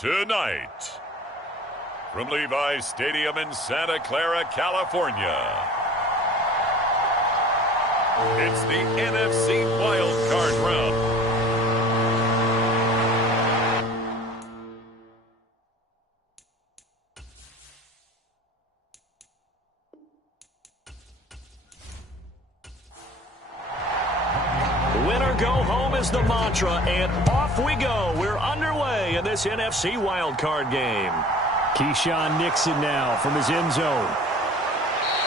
Tonight, from Levi's Stadium in Santa Clara, California, it's the NFC Wild Card Round. Winner go home is the mantra, and off we go. We're underway in this NFC wildcard game. Keyshawn Nixon now from his end zone.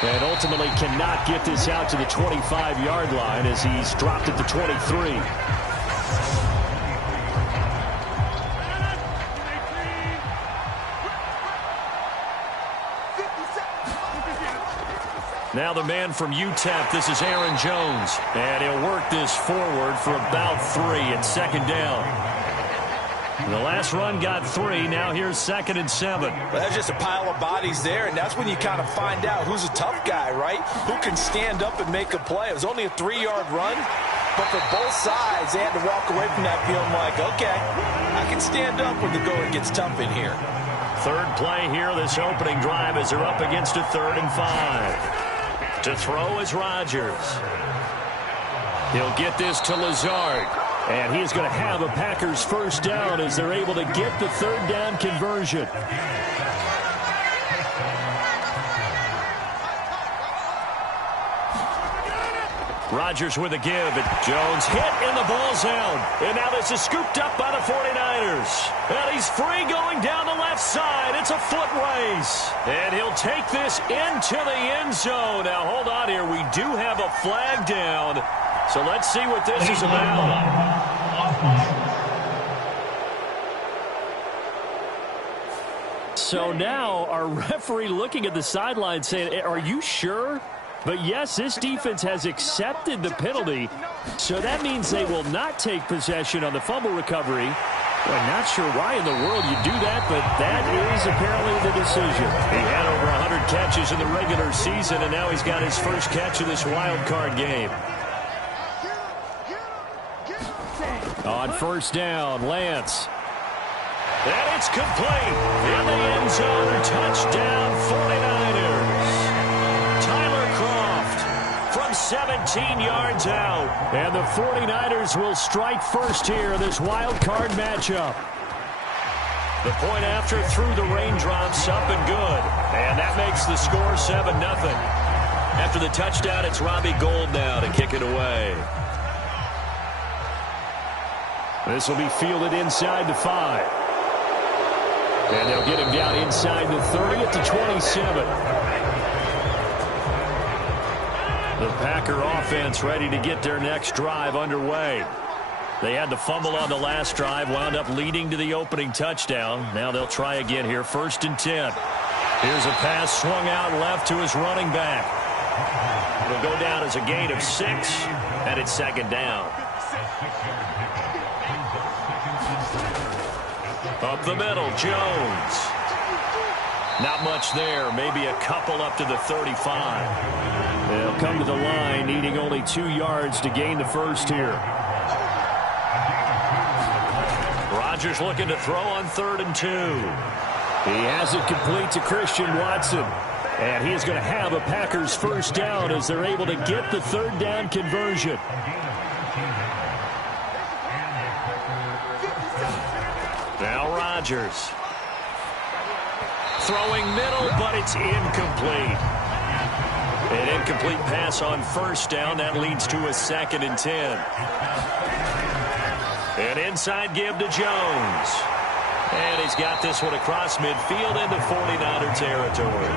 And ultimately cannot get this out to the 25-yard line as he's dropped at the 23. Now the man from UTEP, this is Aaron Jones. And he'll work this forward for about 3 at second down. The last run got 3. Now here's 2nd and 7. Well, that's just a pile of bodies there, and that's when you kind of find out who's a tough guy, right? Who can stand up and make a play. It was only a 3-yard run, but for both sides, they had to walk away from that feeling like, okay, I can stand up when the going gets tough in here. Third play here, this opening drive, as they're up against a 3rd and 5. To throw is Rodgers. He'll get this to Lazard. And he is going to have a Packers first down as they're able to get the 3rd down conversion. Rodgers with a give. Jones hit and the ball's out. And now this is scooped up by the 49ers. And he's free going down the left side. It's a foot race. And he'll take this into the end zone. Now hold on here. We do have a flag down. So let's see what this is about. So now our referee looking at the sideline saying, are you sure? But yes, this defense has accepted the penalty, so that means they will not take possession on the fumble recovery. I'm not sure why in the world you do that, but that is apparently the decision. He had over 100 catches in the regular season, and now he's got his first catch of this wild card game. On first down, Lance. And it's complete. In the end zone, touchdown 49ers. 17 yards out. And the 49ers will strike first here in this wild card matchup. The point after threw the raindrops up and good. And that makes the score 7-0. After the touchdown, it's Robbie Gould now to kick it away. This will be fielded inside the 5. And they'll get him down inside the 30 at the 27. The Packer offense ready to get their next drive underway. They had the fumble on the last drive, wound up leading to the opening touchdown. Now they'll try again here, 1st and 10. Here's a pass swung out left to his running back. It'll go down as a gain of 6, and it's 2nd down. Up the middle, Jones. Not much there, maybe a couple up to the 35. They'll come to the line, needing only 2 yards to gain the first here. Rodgers looking to throw on 3rd and 2. He has it complete to Christian Watson. And he is going to have a Packers first down as they're able to get the 3rd down conversion. Now Rodgers. Throwing middle, but it's incomplete. An incomplete pass on first down. That leads to a 2nd and 10. An inside give to Jones. And he's got this one across midfield into 49er territory.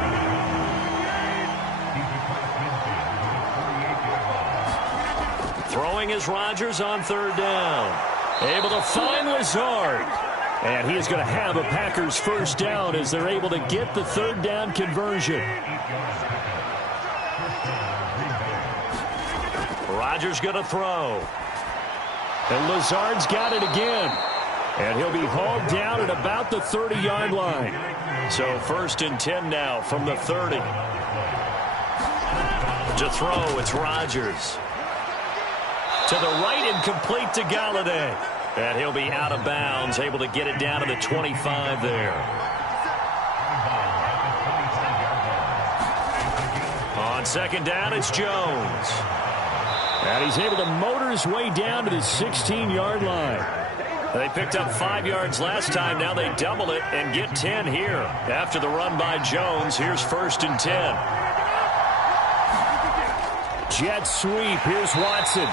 Throwing is Rodgers on 3rd down. Able to find Lazard. And he is going to have a Packers first down as they're able to get the 3rd down conversion. Rodgers going to throw. And Lazard's got it again. And he'll be hauled down at about the 30-yard line. So 1st and 10 now from the 30. To throw, it's Rodgers. To the right and complete to Galladay. And he'll be out of bounds, able to get it down to the 25 there. On second down, it's Jones. And he's able to motor his way down to the 16-yard line. They picked up 5 yards last time. Now they double it and get 10 here. After the run by Jones, here's 1st and 10. Jet sweep. Here's Watson.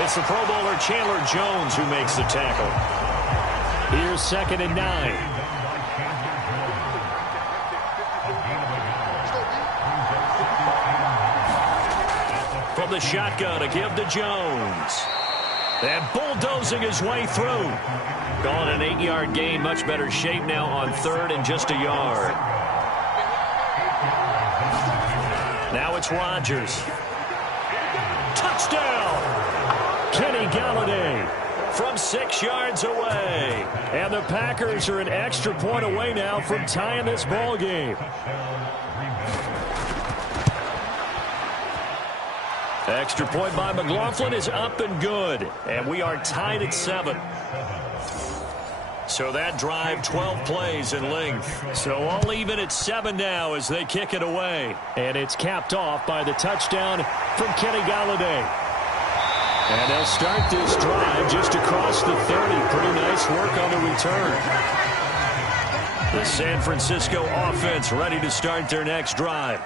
It's the Pro Bowler Chandler Jones who makes the tackle. Here's 2nd and 9. From the shotgun, a give to Jones. And bulldozing his way through. Calling an 8-yard gain. Much better shape now on 3rd and just a yard. Now it's Rodgers. Touchdown! Kenny Galladay from 6 yards away. And the Packers are an extra point away now from tying this ball game. Extra point by McLaughlin is up and good. And we are tied at 7. So that drive, 12 plays in length. So all even at 7 now as they kick it away. And it's capped off by the touchdown from Kenny Galladay. And they'll start this drive just across the 30. Pretty nice work on the return. The San Francisco offense ready to start their next drive.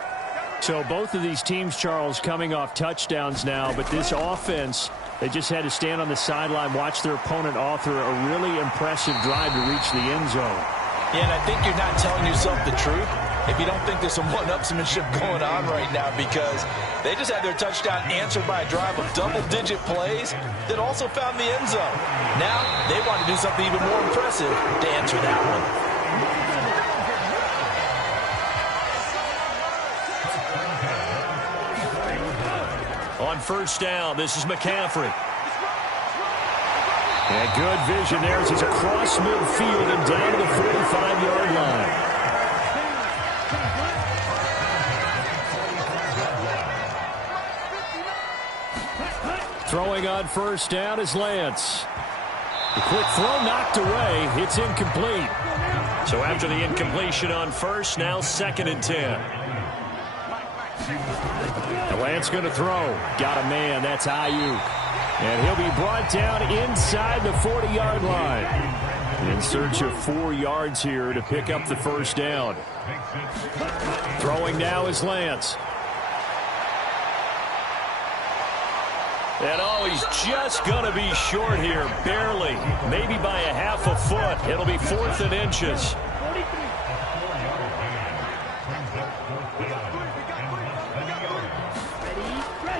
So both of these teams, Charles, coming off touchdowns now, but this offense, they just had to stand on the sideline, watch their opponent author a really impressive drive to reach the end zone. Yeah, and I think you're not telling yourself the truth if you don't think there's some one-upsmanship going on right now, because they just had their touchdown answered by a drive of double-digit plays that also found the end zone. Now they want to do something even more impressive to answer that one. On 1st down, this is McCaffrey. And good vision there as he's across midfield and down to the 45-yard line. Throwing on 1st down is Lance. The quick throw knocked away. It's incomplete. So after the incompletion on 1st, now 2nd and 10. Lance going to throw. Got a man. That's Ayuk. And he'll be brought down inside the 40-yard line. In search of 4 yards here to pick up the 1st down. Throwing now is Lance. And oh, he's just going to be short here. Barely. Maybe by a half a foot. It'll be 4th and inches.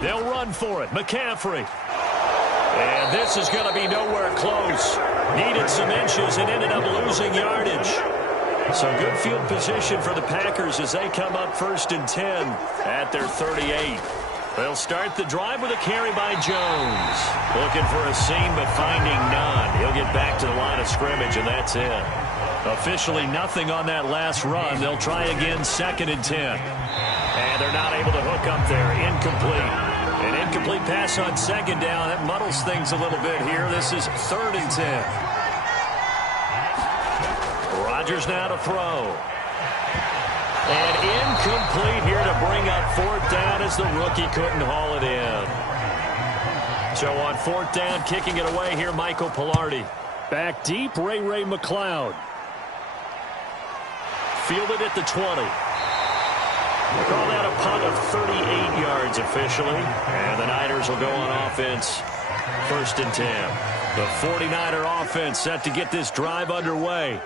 They'll run for it. McCaffrey. And this is going to be nowhere close. Needed some inches and ended up losing yardage. So good field position for the Packers as they come up 1st and 10 at their 38. They'll start the drive with a carry by Jones. Looking for a seam but finding none. He'll get back to the line of scrimmage and that's it. Officially nothing on that last run. They'll try again 2nd and 10. And they're not able to hook up there. Incomplete. An incomplete pass on 2nd down. That muddles things a little bit here. This is 3rd and 10. Rodgers now to throw. And incomplete here to bring up 4th down as the rookie couldn't haul it in. So on 4th down, kicking it away here, Michael Pilardi. Back deep, Ray McLeod. Fielded at the 20. Call that a punt of 38 yards officially. And the Niners will go on offense. 1st and 10. The 49er offense set to get this drive underway.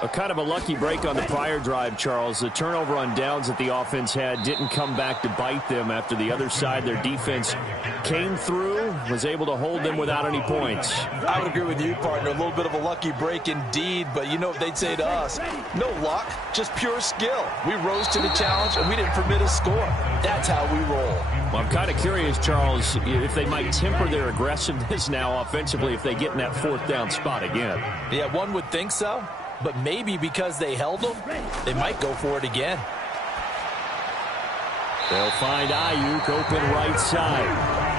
A kind of a lucky break on the prior drive, Charles. The turnover on downs that the offense had didn't come back to bite them after the other side. Their defense came through, was able to hold them without any points. I would agree with you, partner. A little bit of a lucky break indeed, but you know what they'd say to us? No luck, just pure skill. We rose to the challenge, and we didn't permit a score. That's how we roll. Well, I'm kind of curious, Charles, if they might temper their aggressiveness now offensively if they get in that 4th down spot again. Yeah, one would think so. But maybe because they held them, they might go for it again. They'll find Ayuk open right side.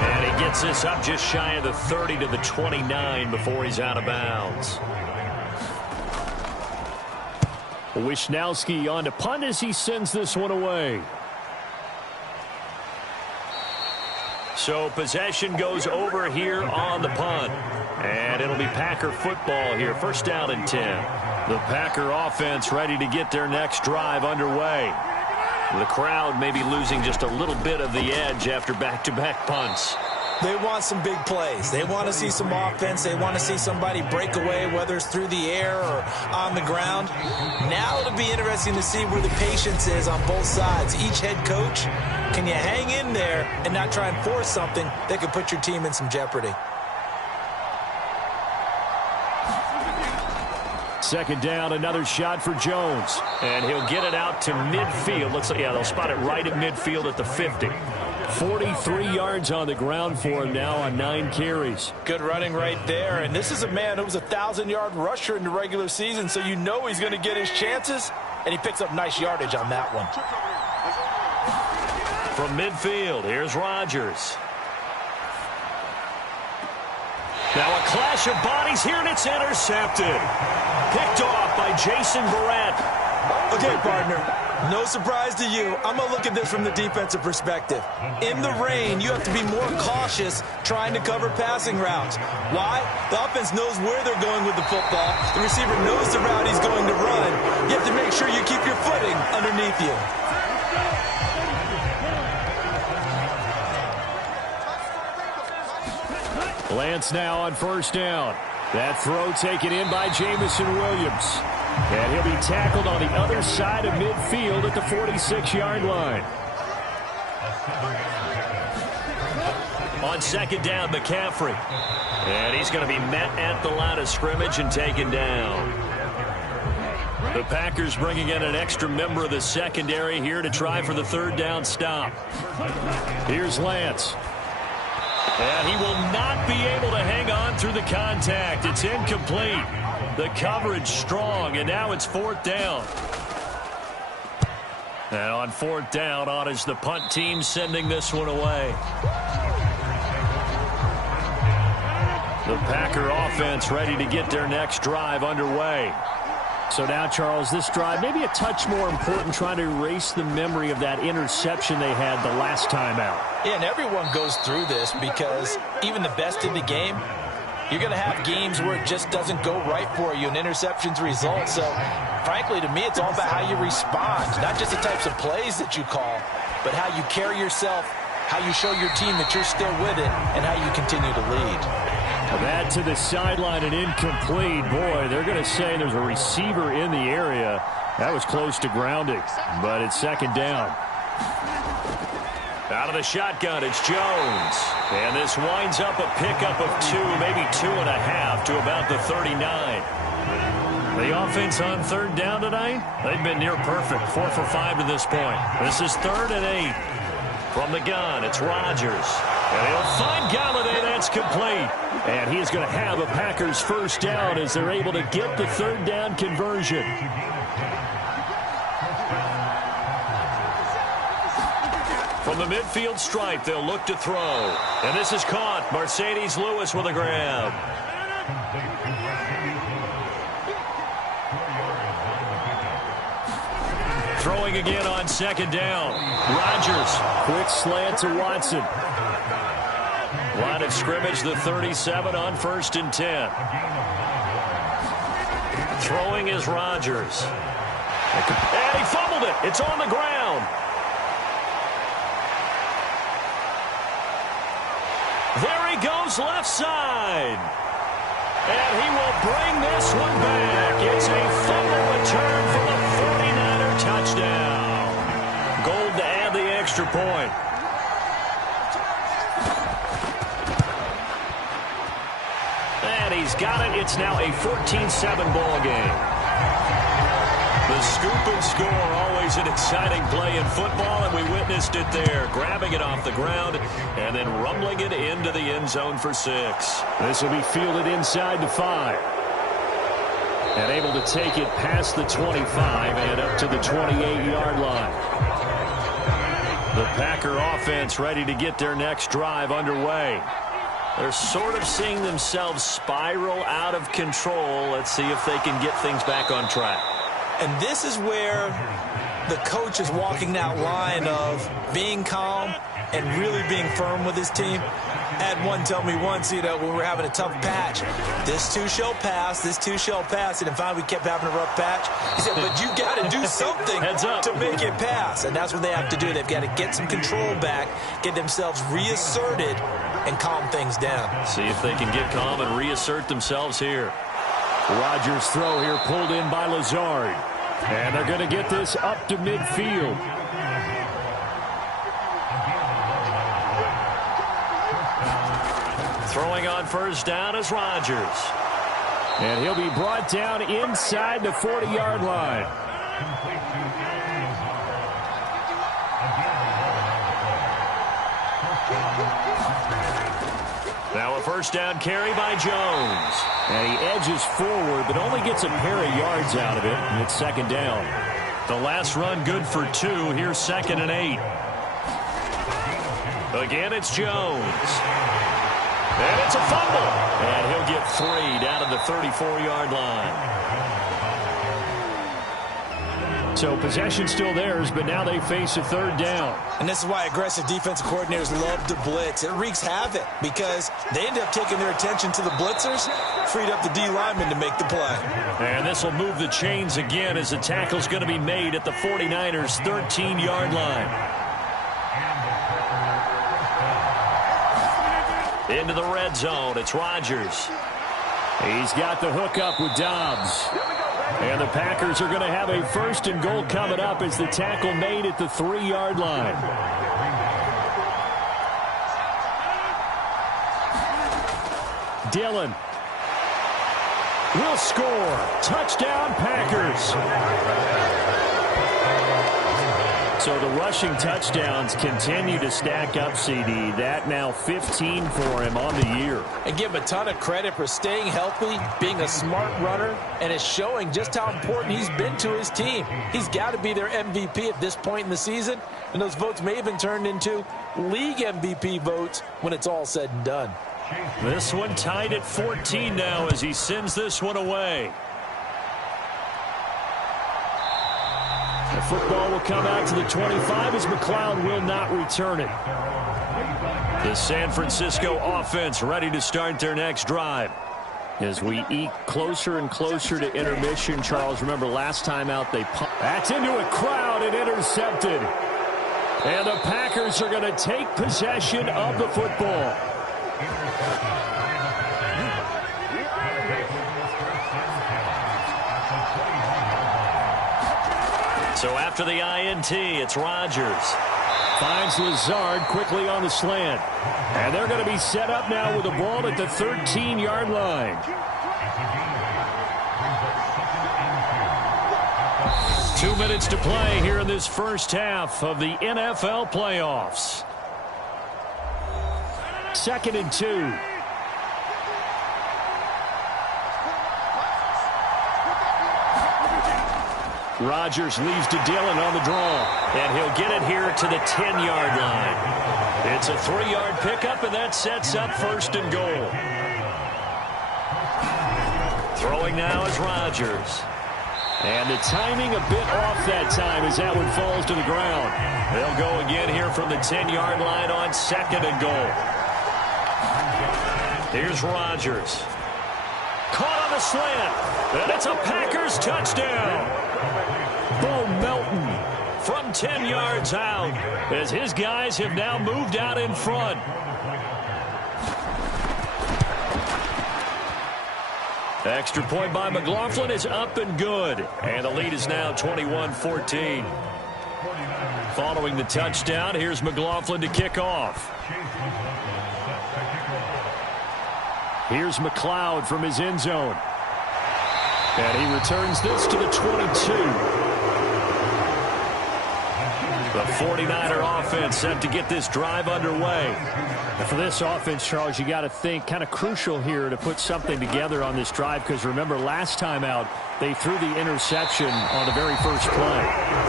And he gets this up just shy of the 30 to the 29 before he's out of bounds. Wishnowski on to punt as he sends this one away. So possession goes over here on the punt. And it'll be Packer football here. First down and 10. The Packer offense ready to get their next drive underway. The crowd may be losing just a little bit of the edge after back-to-back punts. They want some big plays. They want to see some offense. They want to see somebody break away, whether it's through the air or on the ground. Now it'll be interesting to see where the patience is on both sides. Each head coach, can you hang in there and not try and force something that could put your team in some jeopardy? Second down, another shot for Jones. And he'll get it out to midfield. Looks like, yeah, they'll spot it right at midfield at the 50. 43 yards on the ground for him now on 9 carries. Good running right there. And this is a man who was a 1,000-yard rusher in the regular season, so you know he's going to get his chances, and he picks up nice yardage on that one. From midfield, here's Rodgers. Now a clash of bodies here, and it's intercepted. Picked off by Jason Barrett. Okay, partner, no surprise to you. I'm going to look at this from the defensive perspective. In the rain, you have to be more cautious trying to cover passing routes. Why? The offense knows where they're going with the football. The receiver knows the route he's going to run. You have to make sure you keep your footing underneath you. Lance now on first down. That throw taken in by Jamison Williams. And he'll be tackled on the other side of midfield at the 46-yard line. On second down, McCaffrey. And he's going to be met at the line of scrimmage and taken down. The Packers bringing in an extra member of the secondary here to try for the third down stop. Here's Lance. And he will not be able to hang on through the contact. It's incomplete. The coverage strong, and now it's fourth down. And on fourth down, on is the punt team sending this one away. The Packer offense ready to get their next drive underway. So now, Charles, this drive maybe a touch more important, trying to erase the memory of that interception they had the last time out. Yeah, and everyone goes through this because even the best in the game, you're going to have games where it just doesn't go right for you and interceptions result. So, frankly, to me, it's all about how you respond, not just the types of plays that you call, but how you carry yourself, how you show your team that you're still with it, and how you continue to lead. That to the sideline and incomplete. Boy, they're going to say there's a receiver in the area. That was close to grounding, but it's second down. Out of the shotgun, it's Jones. And this winds up a pickup of 2, maybe 2.5 to about the 39. The offense on third down tonight, they've been near perfect. 4 for 5 to this point. This is 3rd and 8. From the gun, it's Rodgers. And he'll find Galladay. That's complete. And he's going to have a Packers first down as they're able to get the third down conversion. From the midfield stripe, they'll look to throw. And this is caught. Mercedes Lewis with a grab. Throwing again on second down. Rodgers. Quick slant to Watson. Line of scrimmage, the 37 on 1st and 10. Throwing is Rodgers. And he fumbled it. It's on the ground. There he goes left side. And he will bring this one back. It's a fumble return for the 49er touchdown. Gold to add the extra point. And he's got it. It's now a 14-7 ball game. The scoop and score, always an exciting play in football, and we witnessed it there. Grabbing it off the ground and then rumbling it into the end zone for 6. This will be fielded inside the 5. And able to take it past the 25 and up to the 28-yard line. The Packer offense ready to get their next drive underway. They're sort of seeing themselves spiral out of control. Let's see if they can get things back on track. And this is where the coach is walking that line of being calm and really being firm with his team. I had one tell me once, when we were having a tough patch, this too shall pass, this too shall pass. And finally we kept having a rough patch. He said, but you got to do something to make it pass. And that's what they have to do. They've got to get some control back, get themselves reasserted, and calm things down. See if they can get calm and reassert themselves here. Rodgers' throw here pulled in by Lazard. And they're going to get this up to midfield. Throwing on first down is Rodgers. And he'll be brought down inside the 40-yard line. Now a first down carry by Jones. And he edges forward, but only gets a pair of yards out of it. And it's second down. The last run good for 2. Here's 2nd and 8. Again, it's Jones. And it's a fumble. And he'll get 3 down to the 34-yard line. So possession still theirs, but now they face a third down. And this is why aggressive defensive coordinators love to blitz. It wreaks havoc because they end up taking their attention to the blitzers, freed up the D lineman to make the play. And this will move the chains again as the tackle's going to be made at the 49ers' 13-yard line. Into the red zone, it's Rodgers. He's got the hookup with Dobbs. And the Packers are going to have a first and goal coming up as the tackle made at the 3-yard line. Dillon will score. Touchdown, Packers. So the rushing touchdowns continue to stack up, CD. That now 15 for him on the year. And give him a ton of credit for staying healthy, being a smart runner, and it's showing just how important he's been to his team. He's got to be their MVP at this point in the season, and those votes may have been turned into league MVP votes when it's all said and done. This one tied at 14 now as he sends this one away. The football will come out to the 25 as McLeod will not return it. The San Francisco offense ready to start their next drive. As we eke closer and closer to intermission, Charles, remember last time out they pumped. That's into a crowd and intercepted. And the Packers are going to take possession of the football. So after the INT, it's Rodgers. Finds Lazard quickly on the slant. And they're going to be set up now with the ball at the 13-yard line. Two minutes to play here in this first half of the NFL playoffs. 2nd and 2. Rodgers leaves to Dillon on the draw. And he'll get it here to the 10-yard line. It's a 3-yard pickup, and that sets up first and goal. Throwing now is Rodgers. And the timing a bit off that time as that one falls to the ground. They'll go again here from the 10-yard line on 2nd and goal. Here's Rodgers. Caught on the slant. And it's a Packers touchdown. Bo Melton from 10 yards out as his guys have now moved out in front. Extra point by McLaughlin is up and good. And the lead is now 21-14. Following the touchdown, here's McLaughlin to kick off. Here's McLeod from his end zone. And he returns this to the 22. The 49er offense set to get this drive underway. And for this offense, Charles, you got to think kind of crucial here to put something together on this drive, because remember last time out they threw the interception on the very first play.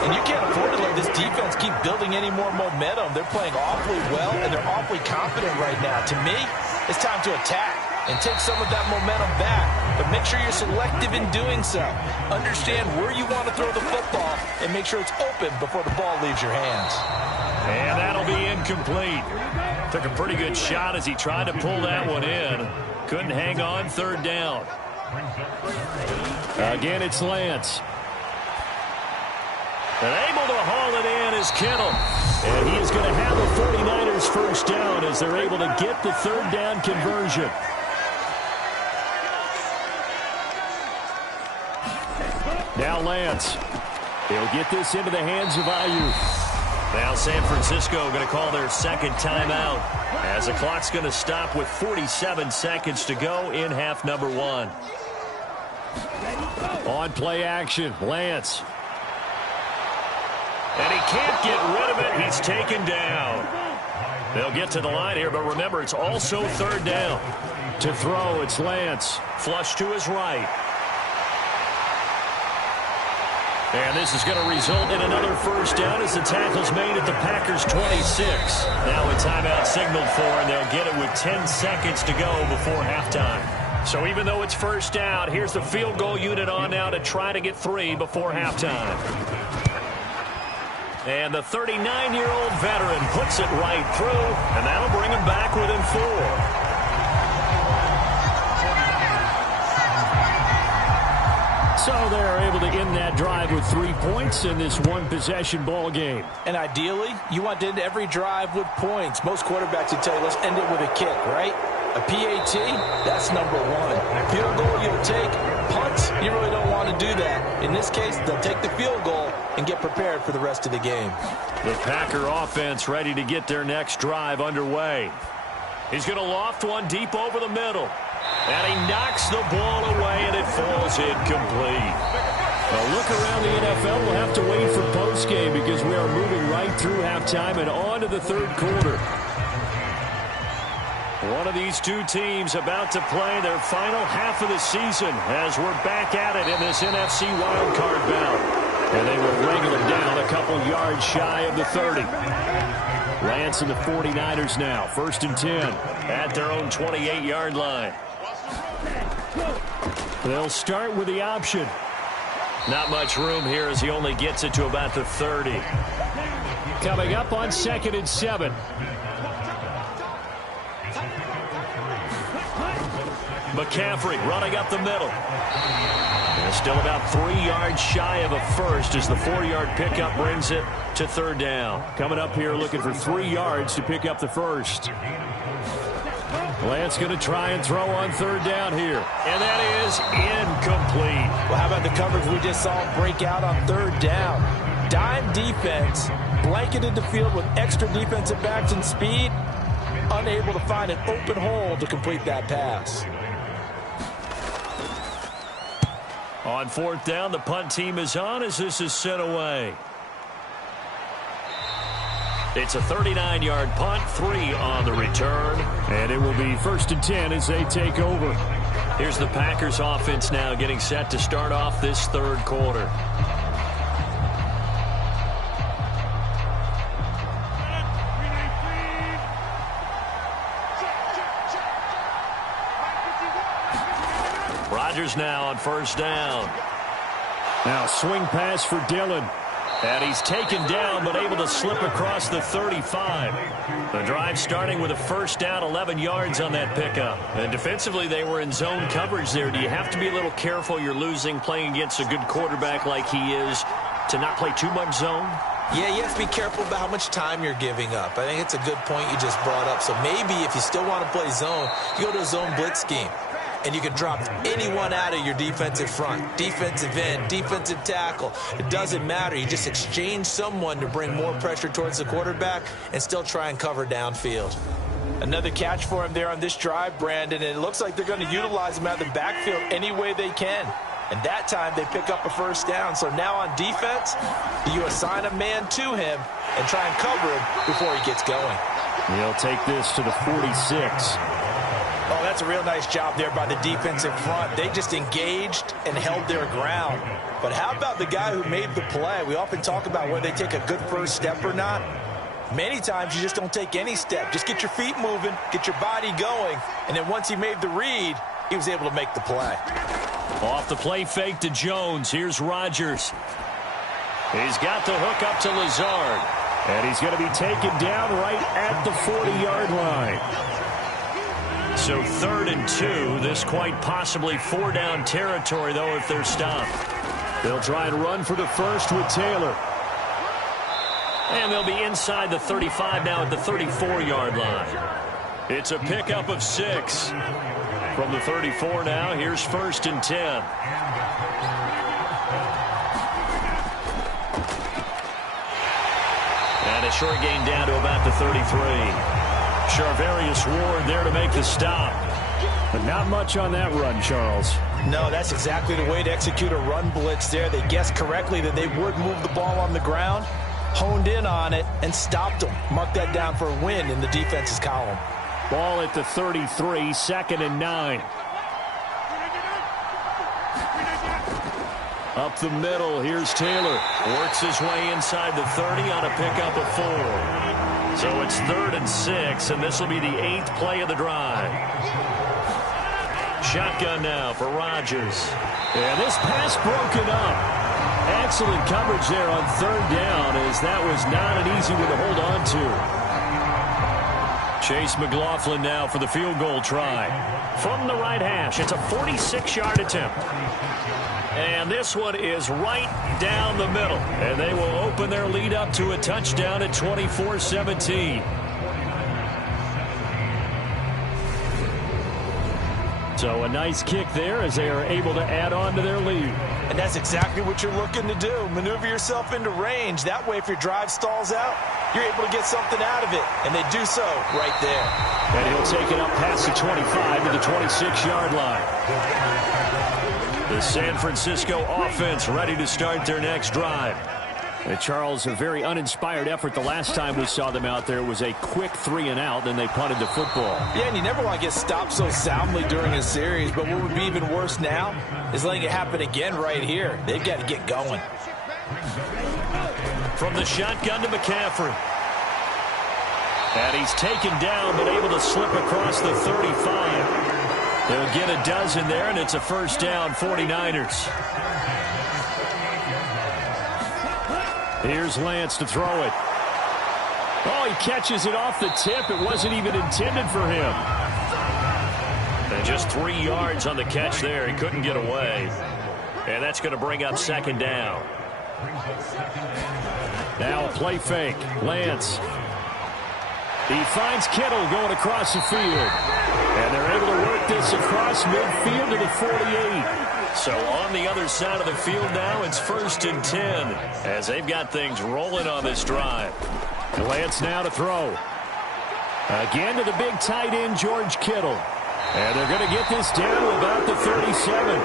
And you can't afford to let this defense keep building any more momentum. They're playing awfully well, and they're awfully confident right now. To me, it's time to attack and take some of that momentum back. But make sure you're selective in doing so. Understand where you want to throw the football and make sure it's open before the ball leaves your hands. And that'll be incomplete. Took a pretty good shot as he tried to pull that one in. Couldn't hang on, third down. Again, it's Lance. And able to haul it in is Kittle. And he is going to have the 49ers first down as they're able to get the third down conversion. Now Lance. He'll get this into the hands of Ayuk. Now San Francisco going to call their second timeout as the clock's going to stop with 47 seconds to go in half number one. On play action, Lance. And he can't get rid of it. He's taken down. They'll get to the line here, but remember, it's also third down. To throw, it's Lance. Flush to his right. And this is going to result in another first down as the tackle's made at the Packers' 26. Now a timeout signaled for, and they'll get it with 10 seconds to go before halftime. So even though it's first down, here's the field goal unit on now to try to get 3 before halftime. And the 39-year-old veteran puts it right through, and that'll bring him back within 4. So they're able to end that drive with 3 points in this one-possession ball game. And ideally, you want to end every drive with points. Most quarterbacks would tell you, let's end it with a kick, right? A PAT, that's number 1. Field goal, you'll take. Punts, you really don't want to do that. In this case, they'll take the field goal and get prepared for the rest of the game. The Packer offense ready to get their next drive underway. He's going to loft one deep over the middle. And he knocks the ball away, and it falls incomplete. A look around the NFL. We'll have to wait for postgame because we are moving right through halftime and on to the third quarter. One of these two teams about to play their final half of the season as we're back at it in this NFC wildcard bout. And they will wrangle them down a couple yards shy of the 30. Lance and the 49ers now. 1st and 10. At their own 28-yard line. They'll start with the option. Not much room here as he only gets it to about the 30. Coming up on 2nd and 7. McCaffrey running up the middle. And still about 3 yards shy of a first as the 4-yard pickup brings it to third down. Coming up here looking for 3 yards to pick up the first. Lance going to try and throw on third down here. And that is incomplete. Well, how about the coverage we just saw break out on third down? Dime defense, blanketed the field with extra defensive backs and speed, unable to find an open hole to complete that pass. On 4th down, the punt team is on as this is sent away. It's a 39-yard punt, 3 on the return. And it will be 1st and 10 as they take over. Here's the Packers offense now getting set to start off this third quarter. Rodgers now on 1st down. Now swing pass for Dillon. And he's taken down but able to slip across the 35. The drive starting with a first down, 11 yards on that pickup. And defensively they were in zone coverage there. Do you have to be a little careful you're losing playing against a good quarterback like he is to not play too much zone? Yeah, you have to be careful about how much time you're giving up. I think it's a good point you just brought up. So maybe if you still want to play zone, you go to a zone blitz scheme. And you can drop anyone out of your defensive front, defensive end, defensive tackle. It doesn't matter. You just exchange someone to bring more pressure towards the quarterback and still try and cover downfield. Another catch for him there on this drive, Brandon, and it looks like they're going to utilize him out of the backfield any way they can. And that time they pick up a first down. So now on defense, you assign a man to him and try and cover him before he gets going. He'll take this to the 46. Oh, that's a real nice job there by the defense in front. They just engaged and held their ground. But how about the guy who made the play? We often talk about whether they take a good first step or not. Many times you just don't take any step. Just get your feet moving, get your body going, and then once he made the read, he was able to make the play. Off the play fake to Jones. Here's Rodgers. He's got the hook up to Lazard. And he's going to be taken down right at the 40-yard line. So 3rd and 2. This quite possibly 4-down territory, though, if they're stopped. They'll try and run for the first with Taylor. And they'll be inside the 35 now at the 34-yard line. It's a pickup of 6. From the 34 now, here's 1st and 10. And a short gain down to about the 33. Charvarius Ward there to make the stop. But not much on that run, Charles. No, that's exactly the way to execute a run blitz there. They guessed correctly that they would move the ball on the ground, honed in on it, and stopped them. Mark that down for a win in the defense's column. Ball at the 33, 2nd and 9. Up the middle, here's Taylor. Works his way inside the 30 on a pickup of 4. So it's 3rd and 6, and this will be the 8th play of the drive. Shotgun now for Rodgers. And this pass broken up. Excellent coverage there on 3rd down, as that was not an easy one to hold on to. Chase McLaughlin now for the field goal try. From the right hash, it's a 46-yard attempt. And this one is right down the middle. And they will open their lead up to a touchdown at 24-17. So a nice kick there as they are able to add on to their lead. And that's exactly what you're looking to do. Maneuver yourself into range. That way, if your drive stalls out, you're able to get something out of it. And they do so right there. And he'll take it up past the 25 to the 26-yard line. The San Francisco offense ready to start their next drive. And Charles, a very uninspired effort the last time we saw them out there. It was a quick 3-and-out, then they punted the football. Yeah, and you never want to get stopped so soundly during a series, but what would be even worse now is letting it happen again right here. They've got to get going. From the shotgun to McCaffrey. And he's taken down, but able to slip across the 35. They'll get a dozen there, and it's a first down, 49ers. Here's Lance to throw it. Oh, he catches it off the tip. It wasn't even intended for him. And just 3 yards on the catch there. He couldn't get away. And that's going to bring up 2nd down. Now a play fake. Lance. He finds Kittle going across the field. And they're able to work this across midfield to the 48. So on the other side of the field now, it's 1st and 10 as they've got things rolling on this drive. Lance now to throw. Again to the big tight end, George Kittle. And they're going to get this down to about the 37.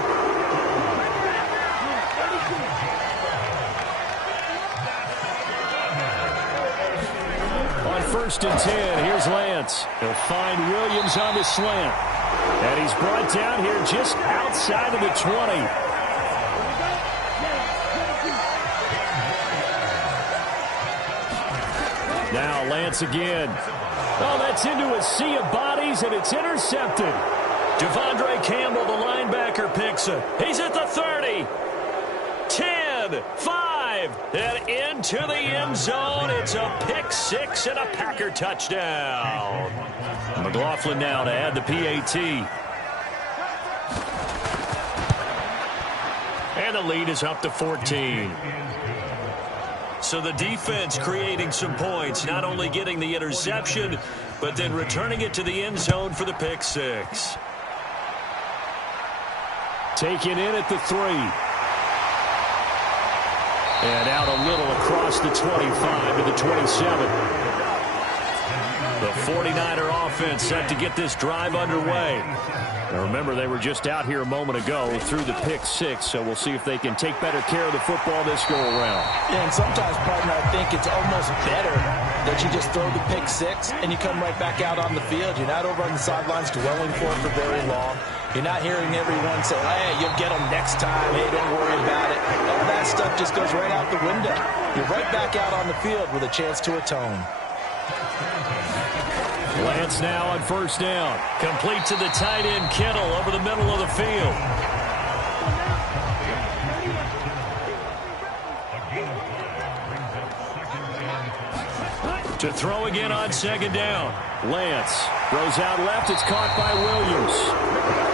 On 1st and 10, here's Lance. He'll find Williams on the slant. And he's brought down here just outside of the 20. Now Lance again. Oh, that's into a sea of bodies, and it's intercepted. Devondre Campbell, the linebacker, picks it. He's at the 30. 10, 5, and into the end zone. It's a pick 6 and a Packer touchdown. McLaughlin now to add the PAT. And the lead is up to 14. So the defense creating some points, not only getting the interception, but then returning it to the end zone for the pick 6. Taken in at the 3. And out a little across the 25 to the 27. The 49er offense set to get this drive underway. Now remember, they were just out here a moment ago through the pick six, so we'll see if they can take better care of the football this go-around. Yeah, and sometimes, partner, I think it's almost better that you just throw the pick six and you come right back out on the field. You're not over on the sidelines dwelling for it for very long. You're not hearing everyone say, hey, you'll get them next time. Hey, don't worry about it. All that stuff just goes right out the window. You're right back out on the field with a chance to atone. Lance now on first down. Complete to the tight end, Kittle, over the middle of the field. To throw again on second down. Lance throws out left. It's caught by Williams.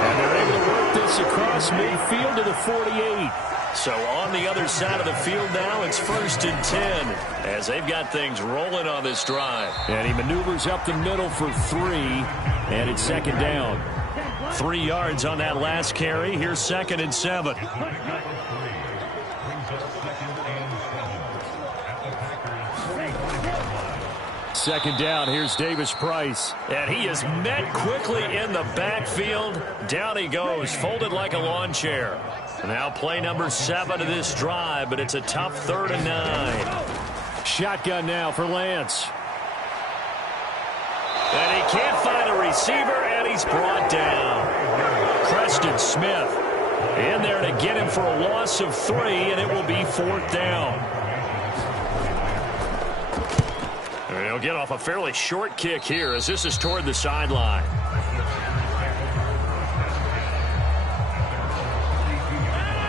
And they're able to work this across midfield to the 48. So on the other side of the field now, it's 1st and 10 as they've got things rolling on this drive. And he maneuvers up the middle for 3, and it's 2nd down. 3 yards on that last carry. Here's 2nd and 7. Second down, here's Davis Price. And he is met quickly in the backfield. Down he goes, folded like a lawn chair. Now play number 7 of this drive, but it's a tough 3rd and 9. Shotgun now for Lance. And he can't find a receiver, and he's brought down. Preston Smith in there to get him for a loss of 3, and it will be 4th down. He'll get off a fairly short kick here as this is toward the sideline.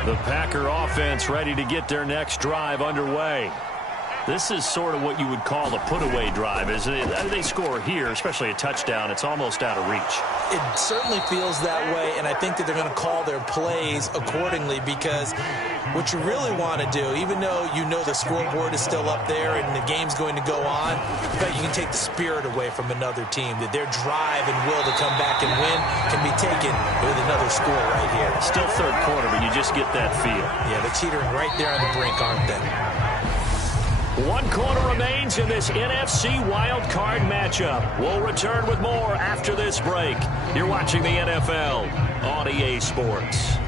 The Packer offense ready to get their next drive underway. This is sort of what you would call a put-away drive. As they score here, especially a touchdown, it's almost out of reach. It certainly feels that way, and I think that they're going to call their plays accordingly because what you really want to do, even though you know the scoreboard is still up there and the game's going to go on, in fact, you can take the spirit away from another team, that their drive and will to come back and win can be taken with another score right here. Still 3rd quarter, but you just get that feel. Yeah, they're teetering right there on the brink, aren't they? 1 quarter remains in this NFC Wild Card matchup. We'll return with more after this break. You're watching the NFL on EA Sports.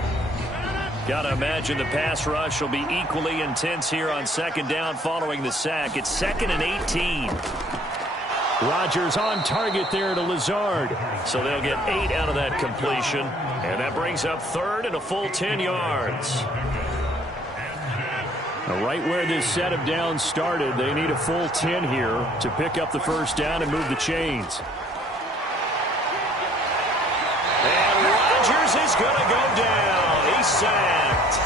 Got to imagine the pass rush will be equally intense here on 2nd down following the sack. It's 2nd and 18. Rodgers on target there to Lazard. So they'll get 8 out of that completion. And that brings up 3rd and a full 10 yards. Right where this set of downs started, they need a full 10 here to pick up the 1st down and move the chains. And Rodgers is going to go down. He's sacked.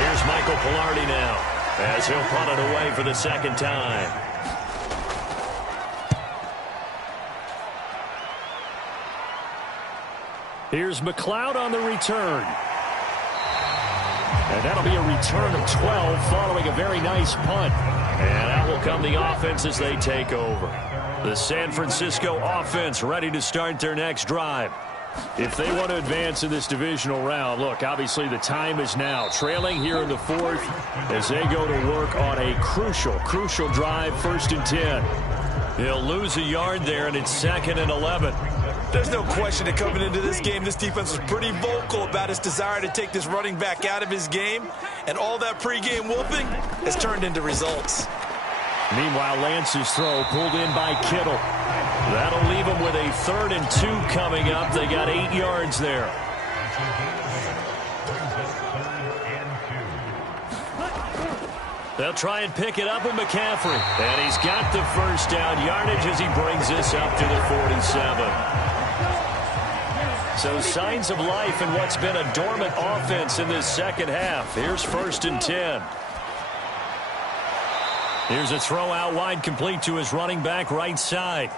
Here's Michael Pilardi now as he'll punt it away for the 2nd time. Here's McLeod on the return. And that'll be a return of 12 following a very nice punt. And out will come the offense as they take over. The San Francisco offense ready to start their next drive. If they want to advance in this divisional round, look, obviously the time is now. Trailing here in the 4th as they go to work on a crucial drive, 1st and 10. He'll lose a yard there, and it's 2nd and 11. There's no question that coming into this game, this defense was pretty vocal about its desire to take this running back out of his game. And all that pregame whooping has turned into results. Meanwhile, Lance's throw pulled in by Kittle. That'll leave them with a 3rd and 2 coming up. They got 8 yards there. They'll try and pick it up with McCaffrey. And he's got the 1st down yardage as he brings this up to the 47. So signs of life in what's been a dormant offense in this 2nd half. Here's 1st and 10. Here's a throw out wide, complete to his running back right side.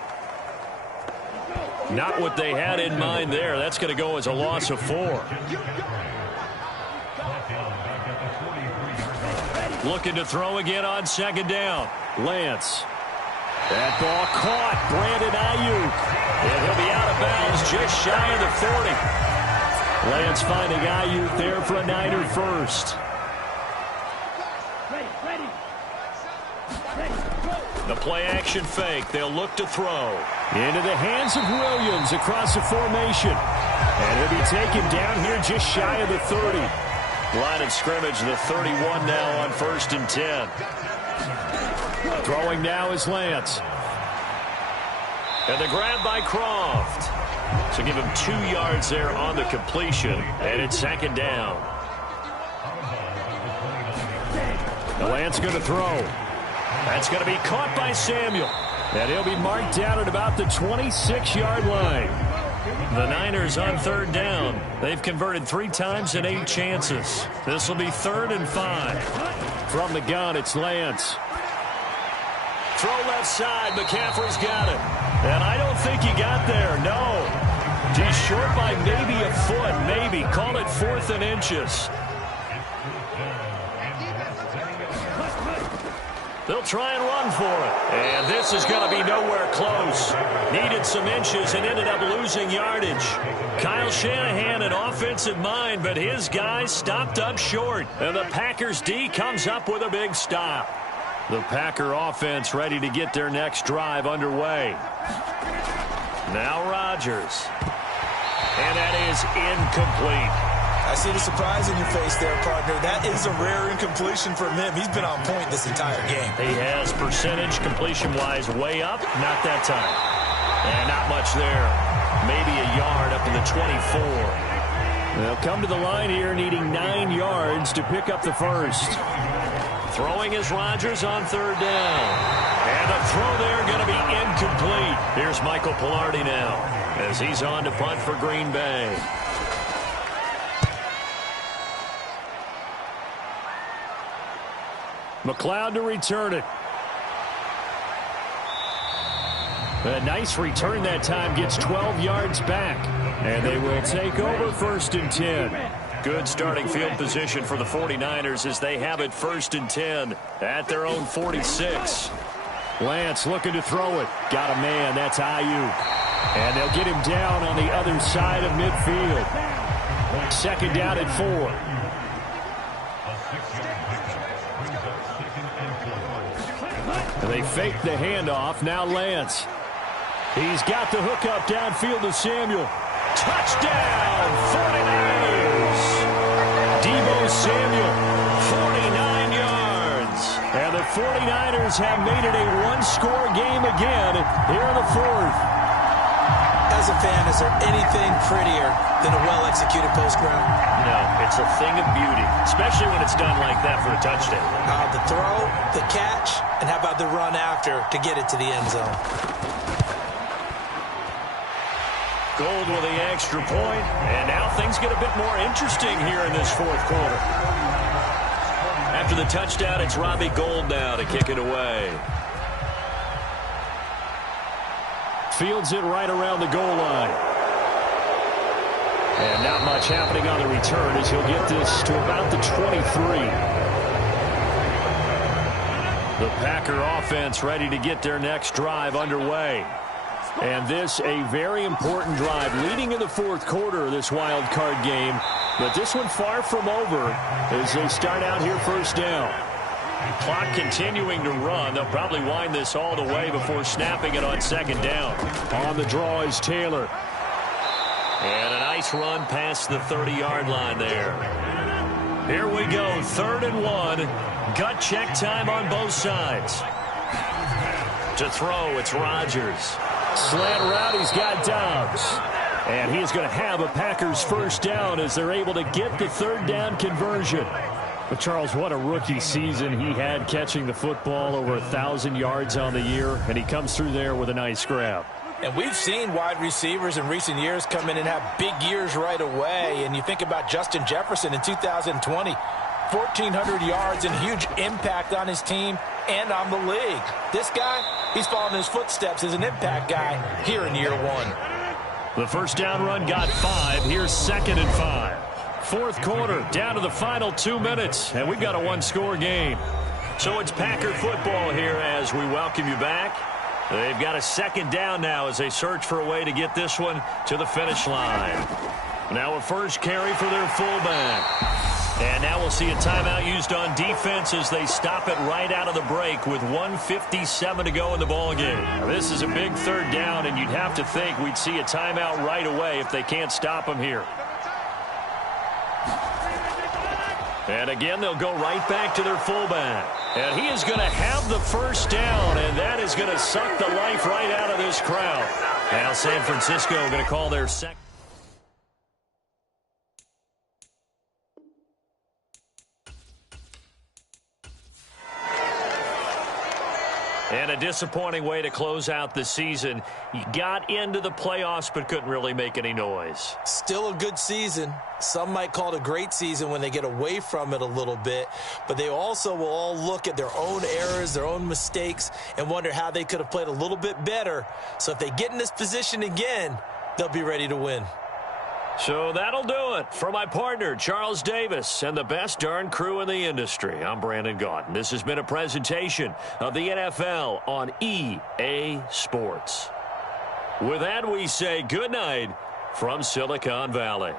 Not what they had in mind there. That's going to go as a loss of 4. Looking to throw again on 2nd down. Lance. That ball caught. Brandon Ayuk. And he'll be out of bounds just shy of the 40. Lance finding Ayuk there for a Niner 1st. The play-action fake. They'll look to throw. Into the hands of Williams across the formation. And he'll be taken down here just shy of the 30. Line of scrimmage, the 31 now on 1st and 10. Throwing now is Lance. And the grab by Croft. So give him 2 yards there on the completion. And it's 2nd down. Lance going to throw. That's going to be caught by Samuel. And he'll be marked down at about the 26-yard line. The Niners on 3rd down. They've converted 3 times in 8 chances. This will be 3rd and 5. From the gun, it's Lance. Throw left side. McCaffrey's got it. And I don't think he got there. No. He's short by maybe a foot. Maybe. Call it 4th and inches. They'll try and run for it. And this is going to be nowhere close. Needed some inches and ended up losing yardage. Kyle Shanahan, an offensive mind, but his guys stopped up short. And the Packers D comes up with a big stop. The Packer offense ready to get their next drive underway. Now Rodgers. And that is incomplete. I see the surprise in your face there, partner. That is a rare incompletion from him. He's been on point this entire game. He has percentage completion-wise way up. Not that time. And not much there. Maybe a yard up to the 24. They'll come to the line here needing 9 yards to pick up the first. Throwing is Rodgers on 3rd down. And the throw there going to be incomplete. Here's Michael Pilardi now as he's on to punt for Green Bay. McLeod to return it. A nice return that time, gets 12 yards back. And they will take over 1st and 10. Good starting field position for the 49ers as they have it 1st and 10 at their own 46. Lance looking to throw it. Got a man, that's Ayuk. And they'll get him down on the other side of midfield. 2nd down at 4. And they fake the handoff. Now Lance. He's got the hookup downfield to Samuel. Touchdown, 49ers. Deebo Samuel, 49 yards. And the 49ers have made it a one-score game again here in the 4th. As a fan, is there anything prettier than a well-executed post route? No, it's a thing of beauty, especially when it's done like that for a touchdown. The throw, the catch, and how about the run after to get it to the end zone? Gold with the extra point, and now things get a bit more interesting here in this 4th quarter. After the touchdown, it's Robbie Gould now to kick it away. Fields it right around the goal line. And not much happening on the return as he'll get this to about the 23. The Packer offense ready to get their next drive underway. And this a very important drive leading in the 4th quarter of this wild card game. But this one far from over as they start out here 1st down. Clock continuing to run. They'll probably wind this all the way before snapping it on 2nd down. On the draw is Taylor. And a nice run past the 30-yard line there. Here we go, 3rd and 1. Gut check time on both sides. To throw, it's Rodgers. Slant route, he's got Dobbs. And he's going to have a Packers 1st down as they're able to get the 3rd down conversion. But, Charles, what a rookie season he had catching the football, over 1,000 yards on the year, and he comes through there with a nice grab. And we've seen wide receivers in recent years come in and have big years right away. And you think about Justin Jefferson in 2020, 1,400 yards and huge impact on his team and on the league. This guy, he's following his footsteps as an impact guy here in year 1. The 1st down run got 5. Here's 2nd and 5. 4th quarter, down to the final 2 minutes, and we've got a one-score game. So it's Packer football here as we welcome you back. They've got a 2nd down now as they search for a way to get this one to the finish line. Now a first carry for their fullback. And now we'll see a timeout used on defense as they stop it right out of the break with 1:57 to go in the ballgame. Now, this is a big third down, and you'd have to think we'd see a timeout right away if they can't stop them here. And again, they'll go right back to their fullback. And he is going to have the first down, and that is going to suck the life right out of this crowd. Now San Francisco going to call their second. And a disappointing way to close out the season. You got into the playoffs but couldn't really make any noise. Still a good season. Some might call it a great season when they get away from it a little bit. But they also will all look at their own errors, their own mistakes, and wonder how they could have played a little bit better. So if they get in this position again, they'll be ready to win. So that'll do it for my partner, Charles Davis, and the best darn crew in the industry. I'm Brandon Gaudin. This has been a presentation of the NFL on EA Sports. With that, we say good night from Silicon Valley.